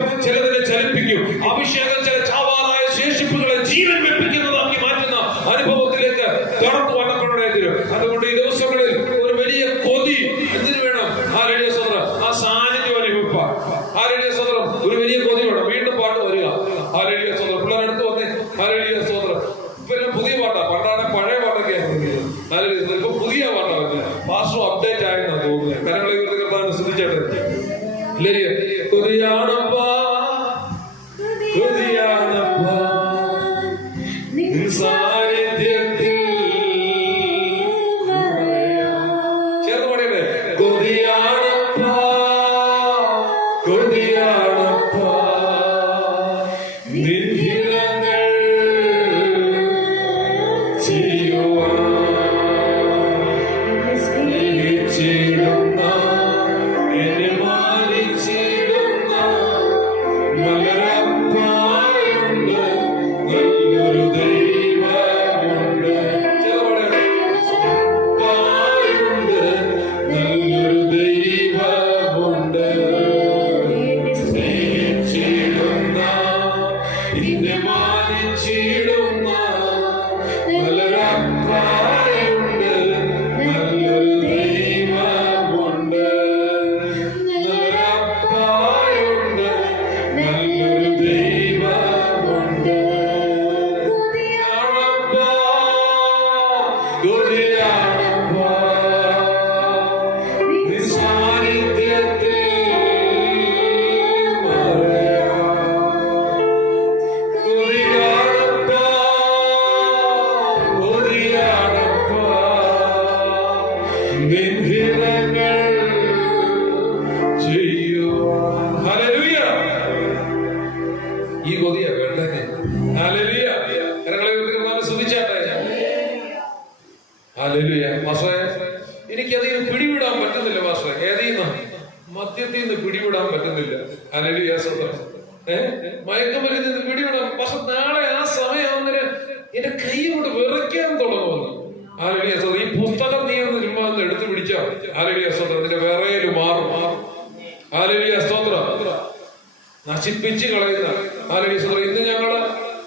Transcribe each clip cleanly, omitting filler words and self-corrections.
ചിലതിനെ ചലിപ്പിക്കും. അഭിഷേകം ചില ചാവാറായ ശേഷിപ്പുകളെ ജീവൻ വെപ്പിക്കുന്നതാക്കി മാറ്റുന്ന അനുഭവത്തിലേക്ക് കടന്നു വന്നപ്പോഴേ തരും. അതുകൊണ്ട് ഈ ദിവസങ്ങളിൽ ഒരു വലിയ കൊതി എന്തിനു വേണം? ഹല്ലേലൂയ സ്തോത്രം. ആ സാന്നിധ്യം അനുഭവിപ്പാൻ ഹല്ലേലൂയ സ്തോത്രം ഒരു വലിയ കൊതി വേണം. വീണ്ടും പാട്ട് വരിക. ഹല്ലേലൂയ സ്തോത്രം. പിള്ളേരെടുത്ത് വന്നേ. ഹല്ലേലൂയ സ്തോത്രം. ഇപ്പൊ എല്ലാം പുതിയ പാട്ടാ. പണ്ടാണ് പഴയ പാട്ടൊക്കെ ഹല്ലേലൂയ. ഇപ്പൊ പുതിയ പാട്ടാ വരുന്നത്. പാസ്റ്റർ അപ്ഡേറ്റ് ആയെന്നാ തോന്നുന്നത്. കരങ്ങളെ കർത്താവിനെ സ്തുതിച്ചേട്ടെ. കൊതിയാണപ്പാ കൊതിയാണപ്പാ നിൻ സാന്നിധ്യത്തിൽ. ചേർന്ന് പാടിയല്ലേ? കൊതിയാണപ്പാ കൊതിയാണപ്പാ നിൻ ഹിതങ്ങൾ ചെയ്യുവാൻ സ്നേഹിച്ചിടുന്ന എന്നെ മാനിച്ചിടുന്ന നല്ലൊരപ്പായുണ്ട്, നല്ലൊരു ദൈവമുണ്ട്. പായുണ്ട്, നല്ലൊരു ദൈവമുണ്ട്. സ്നേഹിച്ചിടുന്ന എന്നെ മാനിച്ചിടുന്ന നല്ലൊരപ്പായുണ്ട്, നല്ലൊരു ദൈവമുണ്ട്. നല്ലൊരപ്പായുണ്ട്, നല്ലൊരു ദൈവമുണ്ട്. കൊതിയാണപ്പാ കൊതിയാണപ്പാ നിൻ സാന്നിധ്യത്തിൽ മറയാം. കൊതിയാണപ്പാ കൊതിയാണപ്പാ നിൻ ഹിതങ്ങൾ ചെയ്യുവാൻ. ഹല്ലേലൂയ. ഈ കൊതിയാ വേണ്ടത്. ഹല്ലേലൂയ. കരങ്ങളെ ഉയർത്തി സ്തുതിച്ചാട്ടെ. ഹല്ലേലൂയ. മാസ്റ്ററെ, എനിക്കതിൽ നിന്ന് പിടിവിടാൻ പറ്റുന്നില്ല മാസ്റ്ററെ. ഏതീന്ന് മദ്യത്തിൽ നിന്ന് പിടിവിടാൻ പറ്റുന്നില്ല. ഹല്ലേലൂയ സ്തോത്രം. മയക്കുമരുന്നിൽ നിന്ന് പിടിവിടാൻ. പക്ഷെ നാളെ ആ സമയമാകുന്നതിന് എന്റെ കൈ കൊണ്ട് വിറയ്ക്കാൻ തുടങ്ങുമെന്ന്. ഹല്ലേലൂയ സ്തോത്രം. ഈ പുസ്തകം നീ ഒന്ന് ചുമ്മാ എടുത്തു പിടിച്ചാ ഹല്ലേലൂയ സ്തോത്രം നിന്റെ വിറയല് മാറും. ഹല്ലേലൂയ സ്തോത്രം. നശിപ്പിച്ച് കളയുന്ന ഹല്ലേലൂയ സ്തോത്രം. ഇന്ന് ഞങ്ങള്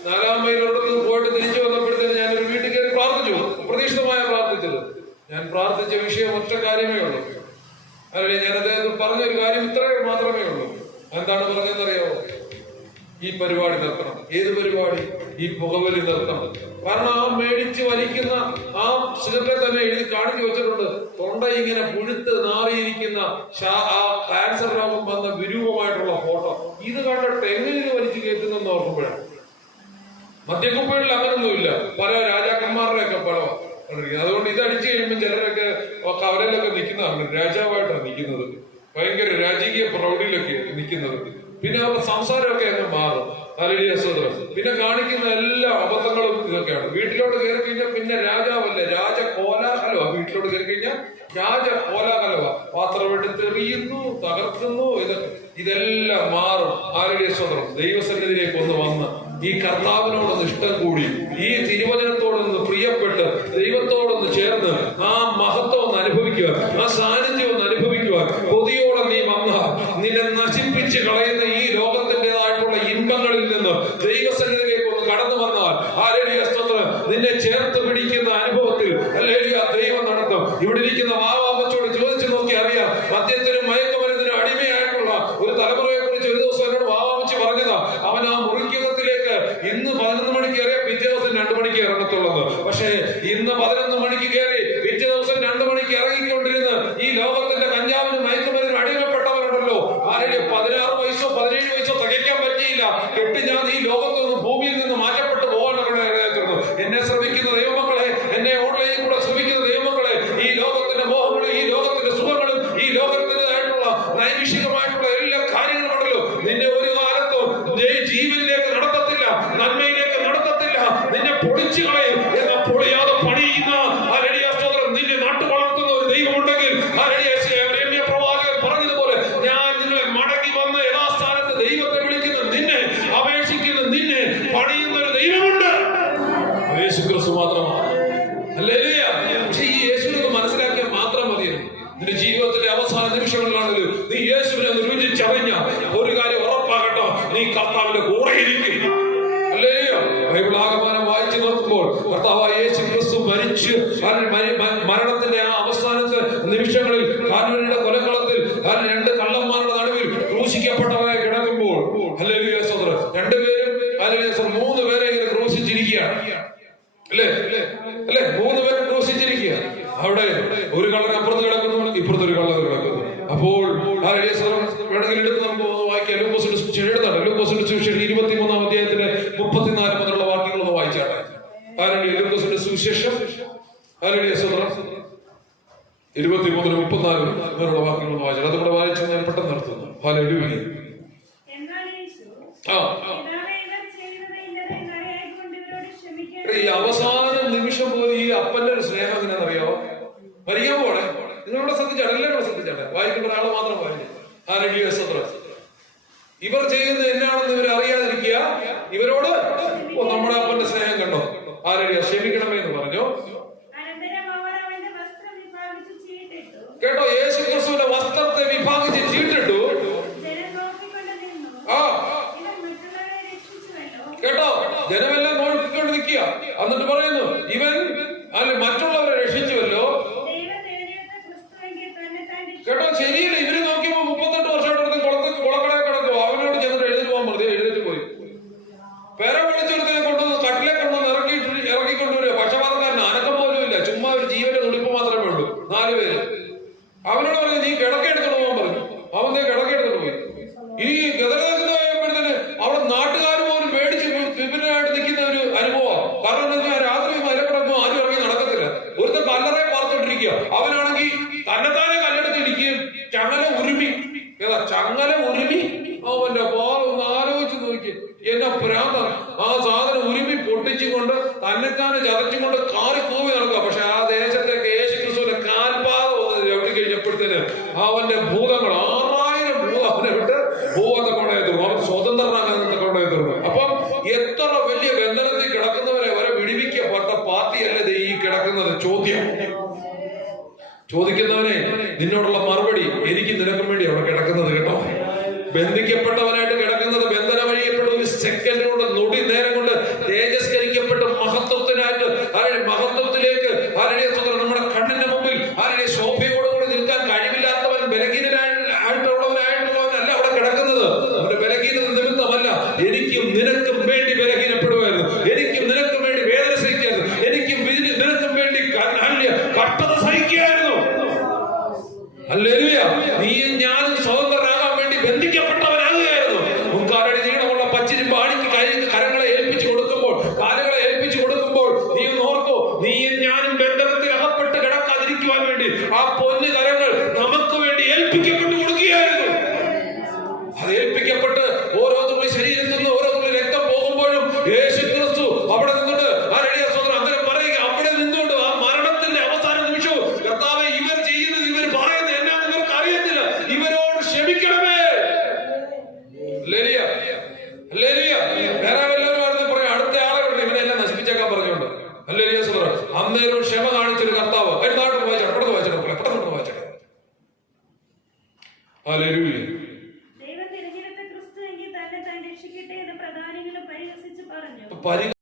4 മൈലോട്ട് പോയിട്ട് തിരിച്ചു വന്നപ്പോഴത്തേന് ഞാനൊരു വീട്ടിൽ കയറി പ്രാർത്ഥിച്ചു. പ്രതീക്ഷിതമായ പ്രാർത്ഥിച്ചത്. ഞാൻ പ്രാർത്ഥിച്ച വിഷയം ഒറ്റ കാര്യമേ ഉള്ളൂ. ഹല്ലേലൂയ. ഞാൻ അദ്ദേഹം പറഞ്ഞൊരു കാര്യം ഇത്രയും മാത്രമേ ഉള്ളൂ. എന്താണ് പറഞ്ഞതെന്നറിയാമോ? ഈ പരിപാടി നിർത്തണം. ഏത് പരിപാടി? ഈ പുകവലി നിർത്തണം. കാരണം ആ മേടിച്ച് വലിക്കുന്ന ആ സിഗരറ്റ് തന്നെ എഴുതി കാണിച്ചു വെച്ചിട്ടുണ്ട്. തൊണ്ട ഇങ്ങനെ പുഴുത്ത് നാറിയിരിക്കുന്ന ആ ക്യാൻസർ രോഗം വന്ന വിരൂപമായിട്ടുള്ള ഫോട്ടോ. ഇത് കണ്ടിട്ട് എങ്ങനെ വലിച്ചു കയറ്റുന്നെന്ന് ഓർക്കുമ്പോഴാണ്. മദ്യക്കുപ്പകളിൽ അങ്ങനൊന്നുമില്ല. പല രാജാക്കന്മാരുടെ ഒക്കെ പടം. അതുകൊണ്ട് ഇത് അടിച്ചു കഴിയുമ്പോൾ ചിലരൊക്കെ കവലയിലൊക്കെ നിൽക്കുന്നതാണ്. രാജാവായിട്ടാണ് നിൽക്കുന്നത്. ഭയങ്കര രാജകീയ പ്രൗഢിയിലൊക്കെ നിൽക്കുന്നത്. പിന്നെ അവരുടെ സംസാരമൊക്കെ അങ്ങ് മാറും. ഹല്ലേലൂയ സ്തോത്രം. പിന്നെ കാണിക്കുന്ന എല്ലാ അബദ്ധങ്ങളും ഇതൊക്കെയാണ്. വീട്ടിലോട്ട് കയറി കഴിഞ്ഞാൽ പിന്നെ രാജാവല്ല, രാജകോലാഹലമാണ്. വീട്ടിലോട്ട് കയറി കഴിഞ്ഞാൽ രാജകോലാഹലമാണ്. പാത്രം എടുത്തെറിയുന്നു, തകർക്കുന്നു. ഇതെല്ലാം മാറും. ഹല്ലേലൂയ സ്തോത്രം. ദൈവസന്നിധിയിലേക്ക് ഒന്ന് വന്ന് ഈ കർത്താവിനോടൊന്ന് ഇഷ്ടം കൂടി ഈ തിരുവചനത്തോടൊന്ന് പ്രിയപ്പെട്ട് ദൈവത്തോടൊന്ന് ചേർന്ന് ആ മഹത്വം ഒന്ന് അനുഭവിക്കുക, ആ സാന്നിധ്യം ഒന്ന് അനുഭവിക്കുക. കൊതിയോടെ നീ വന്ന നിന്നെ നശിപ്പിച്ച് കളയുന്ന ഈ ലോകത്തിൻ്റെതായിട്ടുള്ള ഇൻപങ്ങളിൽ നിന്ന് ദൈവസന്നിധിയിലേക്ക് ഒന്ന് കടന്നു വന്നാൽ ഹല്ലേലൂയ സ്തോത്രം നിന്നെ ചേർത്ത് പിടിക്കുന്ന അനുഭവത്തിൽ ഹല്ലേലൂയ ദൈവം നടത്തും. ഇവിടെ ഇരിക്കുന്ന വാവാമ്മച്ചോട് ചോദിച്ചു നോക്കി അറിയാം. മദ്യത്തിനും മയക്കുമരുന്നിനും അടിമയായിട്ടുള്ള ഒരു തലമുറയെ കുറിച്ച് ഒരു ദിവസം എന്നോട് വാവാമ്മച്ചി പറഞ്ഞതാ. അവൻ ആ മുറിക്കകത്തിലേക്ക് ഇന്ന് 11 മണിക്ക് കയറിയ പിറ്റേ ദിവസം 2 മണിക്ക് ഇറങ്ങത്തുള്ളത്. പക്ഷേ ഇന്ന് 11 മണിക്ക് കയറി പിറ്റേ ദിവസം 2 മണിക്ക് ഇറങ്ങിക്കൊണ്ടിരുന്ന് ഈ ലോകത്തിന്റെ കഞ്ചാവിനും മയക്കുമരുന്നിനും അടിമപ്പെട്ടവരുണ്ടല്ലോ. ആരെയും 16 വയസ്സോ 17 വയസ്സോ തികയ്ക്കാൻ പറ്റിയില്ല. കെട്ടി ഞാൻ ഈ ലോകത്തൊന്ന് ഭൂമിയിൽ നിന്ന് മാറ്റപ്പെട്ടു പോകാനുള്ള ഇടയായിരുന്നു. എന്നെ ശ്രമിക്കുന്ന ദൈവമക്കളെ, എന്നെ ഓൺലൈനിൽ കൂടെ ശ്രമിക്കുന്ന ദൈവമക്കളെ, ഈ ലോകത്തിന്റെ മോഹങ്ങളും ഈ ലോകത്തിന്റെ സുഖങ്ങളും ഈ ലോകത്തിൻ്റെതായിട്ടുള്ള നൈമിഷികമായിട്ടുള്ള എല്ലാ കാര്യങ്ങളുണ്ടല്ലോ നിന്നെ ഒരു കാലത്തും ജീവനിലേക്ക് നടത്തത്തില്ല, നന്മയിലേക്ക് നടത്തത്തില്ല. നിന്നെ പൊളിച്ചു കളയും. എന്ന പൊളിയാതെ പണിയുന്ന ഹല്ലേലൂയ സ്തോത്രം നിന്നെ നട്ടു വളർത്തുന്ന ഒരു ദൈവമുണ്ടെങ്കിൽ ഹല്ലേലൂയ പ്രവാചകൻ പറഞ്ഞതുപോലെ ഞാൻ നിങ്ങളെ മടങ്ങി വന്ന് യഥാസ്ഥാനത്ത് ദൈവത്തെ വിളിക്കുന്ന നിന്നെ അപേക്ഷിക്കുന്ന നിന്നെ പണിയുന്ന ഒരു ദൈവമുണ്ട്. യേശുക്രിസ്തു മാത്രമാണ്. ഹല്ലേലൂയ. പക്ഷേ ഈ യേശുവിനെ മനസ്സിലാക്കിയാൽ മാത്രം മതിയായിരുന്നു. നിന്റെ ജീവിതത്തിന്റെ അവസാന നിമിഷങ്ങളിലാണെങ്കിൽ നീ യേശുവിനെ രുചിച്ചറിഞ്ഞ ഒരു കാര്യം ഉറപ്പാകട്ടോ. നീ കർത്താവിന്റെ കൂടെ ഇരിക്കും. ബൈബിൾ ആകമാനം വായിച്ചു നോക്കുമ്പോൾ കർത്താവായ യേശു ക്രിസ്തു മരിച്ച് മരണത്തിന്റെ ആ അവസാനത്തെ നിമിഷങ്ങളിൽ കാൽവരിയുടെ കൊലക്കളത്തിൽ രണ്ട് കള്ളന്മാരുടെ നടുവിൽ ക്രൂശിക്കപ്പെട്ടവരായി കിടക്കുമ്പോൾ ഹല്ലേലൂയ സ്തോത്രം, രണ്ടുപേരും മൂന്ന് പേരെ ഇങ്ങനെ ക്രൂശിച്ചിരിക്കുകയാണ്. അല്ലേ? 3 പേരെ ക്രൂശിച്ചിരിക്കുക. അവിടെ ഒരു കള്ളൻ അപ്പുറത്ത് കിടക്കുന്നു, ഇപ്പുറത്ത് ഒരു കള്ളൻ കിടക്കുന്നു. അപ്പോൾ വേണമെങ്കിൽ എടുത്ത് നമുക്ക് വായിക്കാം. ലൂക്കോസിന്റെ സുവിശേഷം എഴുതാണ്. ലൂക്കോസിന്റെ സുവിശേഷം 23-ാം അധ്യായത്തിന്റെ 34 മുതലുള്ള വാക്യങ്ങളൊന്ന് വായിച്ചാട്ടെ. ലൂക്കോസിന്റെ സുവിശേഷം 23-34 മുതലുള്ള വാക്യങ്ങളൊന്ന് വായിച്ചാൽ അതുകൂടെ വായിച്ച് ഞാൻ പെട്ടെന്ന് നടത്തുന്നു. ഹല്ലേലൂയ. ഈ അവസാന നിമിഷം പോലും ഈ അപ്പന്റെ ഒരു സ്നേഹം എങ്ങനെയാണെന്നറിയോ? മരിക്കാൻ പോണേ, നിങ്ങളിവിടെ ശ്രദ്ധിച്ചാട്ടെ, എല്ലാവരും ശ്രദ്ധിച്ചാട്ടെ, വായിക്കേണ്ട ഒരാൾ മാത്രം വായിക്കും. ഇവർ ചെയ്യുന്നത് എന്നാണെന്ന് ഇവർ അറിയാതിരിക്കുക. ഇവരോട് നമ്മുടെ അപ്പന്റെ സ്നേഹം കണ്ടോ, ആരെങ്കിലും ക്ഷമിക്കണമേ എന്ന് പറഞ്ഞു. കേട്ടോ, യേശു ക്രിസ്തുവിന്റെ വസ്ത്രത്തെ വിഭാഗിച്ച് ചീട്ടിട്ടു. കേട്ടോ, ജനമെല്ലാം നോക്കിക്കൊണ്ട് നിൽക്കുക. എന്നിട്ട് പറയുന്നു, ഇവൻ മറ്റുള്ളവരെ രക്ഷിച്ചുവല്ലോ. കേട്ടോ, ശരിയില്ല. ഇവര് നോക്കിയപ്പോ 38 വർഷമായിട്ട് കുളക്കടയിൽ കിടക്കും. അവനോട് ചെന്നിട്ട് എഴുന്നേറ്റ് പോകാൻ പറഞ്ഞു. എഴുന്നേറ്റ് പോയി. പെര വിളിച്ചെടുത്തിനെ കൊണ്ടുവന്ന് കട്ടിലെ കൊണ്ടുവന്ന് ഇറക്കിക്കൊണ്ടുവരിക. പക്ഷപാതക്കാരന് അനക്കം പോലും ഇല്ല. ചുമ്മാ ഒരു ജീവന്റെ തുടിപ്പ് മാത്രമേ ഉള്ളൂ. 4 പേര്. അവനോട് പറഞ്ഞു, നീ കിടക്കെടുത്തോണ്ട് പോകാൻ പറഞ്ഞു. അവൻ കിടക്കെടുത്തോണ്ട് പോയി. ഇനി ഗതരാജായപ്പോഴത്തേന് അവിടെ നാട്ടുകാർ പോലും പേടിച്ച് വിഭിന്നമായിട്ട് നിൽക്കുന്ന ഒരു അനുഭവമാണ്. കാരണം എന്താ വെച്ചാൽ രാത്രി മലക്കിടക്കുമ്പോൾ ആരും ഇറങ്ങി നടക്കത്തില്ല. ഒരുത്ത കല്ലറെ പാർത്തോണ്ടിരിക്കുക. അവനാണെങ്കിൽ തന്നെത്താനെ കല്ലെടുത്ത് ഇടിക്കുകയും ചങ്ങല ഉരുമി അവന്റെ പാലൊന്ന് ആലോചിച്ച് നോക്കി. എന്നെ ഭ്രാന്താണ്. ആ സാധനം ഉരുമി പൊട്ടിച്ചും കൊണ്ട് തന്നെത്താനെ ചതച്ചും കൊണ്ട് കാറി കൂവി നടക്കുക. പക്ഷെ ആ ദേശത്തേക്ക് യേശു ക്രിസ്തുവിന്റെ കാൽപാദം എവിടെ കഴിഞ്ഞപ്പോഴത്തേന് അവന്റെ ഭൂതങ്ങൾ 6000 ഭൂതം അവനെ വിട്ട് ഭൂവത്തെ കൊണ്ടേ തീർന്നു. അവൻ സ്വതന്ത്രനാകാനത്തെ കൊണ്ടേ തീർന്നു. അപ്പം എത്ര വലിയ ബന്ധനത്തിൽ കിടക്കുന്നവരെ വരെ വിടിവിക്കപ്പെട്ട പാർട്ടിയല്ലേ ഈ കിടക്കുന്നത്? ചോദിക്കുന്നവനെ നിന്നോടുള്ള മറുപടി, എനിക്ക് നിനക്കും വേണ്ടി അവിടെ കിടക്കുന്നത്. കേട്ടോ, ബന്ധിക്കപ്പെട്ടവനായിട്ട് കിടക്കുന്നത്, ബന്ധനം അഴിയപ്പെട്ട ഒരു സെക്കൻഡ് കൊണ്ട്, നൊടി നേരം കൊണ്ട് തേജസ്കരിക്കപ്പെട്ട് മഹത്വത്തിനായിട്ട് മഹത്വത്തിലേക്ക് നമ്മുടെ കണ്ണിന്റെ മുമ്പിൽ ശോഭയോടുകൂടി നിൽക്കാൻ കഴിവില്ലാത്തവൻ, ബലഹീനനായിട്ടുള്ളവനായിട്ടുള്ളവനല്ല അവിടെ കിടക്കുന്നത്. അവന്റെ ബലഹീനത നിമിത്തമല്ല, എനിക്കും നിനക്കും വേണ്ടി ബലഹീനപ്പെടുമായിരുന്നു, എനിക്കും നിനക്കും വേണ്ടി വേദന സഹിക്കായിരുന്നു, എനിക്കും നിനക്കും വേണ്ടി കഷ്ടത സഹിക്കായിരുന്നു. ഹല്ലേലൂയ. നീയും ഞാനും സ്വതന്ത്രരാകാൻ വേണ്ടി ബന്ധിക്കപ്പെട്ടവനാകുകയായിരുന്നു. മുൻകാലടി നീളമുള്ള പച്ചിരിമ്പ് ആണിക്ക് കരങ്ങളെ ഏൽപ്പിച്ചു കൊടുക്കുമ്പോൾ, കാലുകളെ ഏൽപ്പിച്ചു കൊടുക്കുമ്പോൾ നീ ഓർക്കോ, നീയും ഞാനും ബന്ധനത്തിൽ അകപ്പെട്ട് കിടക്കാതിരിക്കുവാൻ വേണ്ടി ആ പൊന്നു കരങ്ങൾ നമുക്ക് വേണ്ടി ഏൽപ്പിക്കപ്പെട്ടു കൊടുക്കുകയായിരുന്നു. അത് ഏൽപ്പിക്കപ്പെട്ട് ഓരോ തുള്ളി ശരീരത്തിൽ നിന്ന് ഓരോ തുള്ളി രക്തം പോകുമ്പോഴും യേശു ക്രിസ്തു അവിടെ നിന്നിട്ട് അങ്ങനെ പറയുക, അവിടെ നിന്നുകൊണ്ട് ആ മരണത്തിന്റെ അവസാന നിമിഷവും കർത്താവേ, ഇവർ ചെയ്യുന്നത്, ഇവർ പറയുന്നത് എന്നാന്ന് ഇവർക്ക് അറിയത്തില്ല, ഇവരോട് ക്ഷമിക്കണമേ. വേറെ എല്ലാവരും പറയാം, അടുത്ത ആളുകളുണ്ട് ഇവനെല്ലാം നശിപ്പിച്ചേക്കാൻ പറഞ്ഞുകൊണ്ട്. ഹല്ലേലൂയ സുബ്രഹ്മണ്യം. അന്നേരം ക്ഷമ കാണിച്ചൊരു കർത്താവ്. പെട്ടെന്ന് വായിച്ചോട്ടെ. ഹല്ലേലൂയ.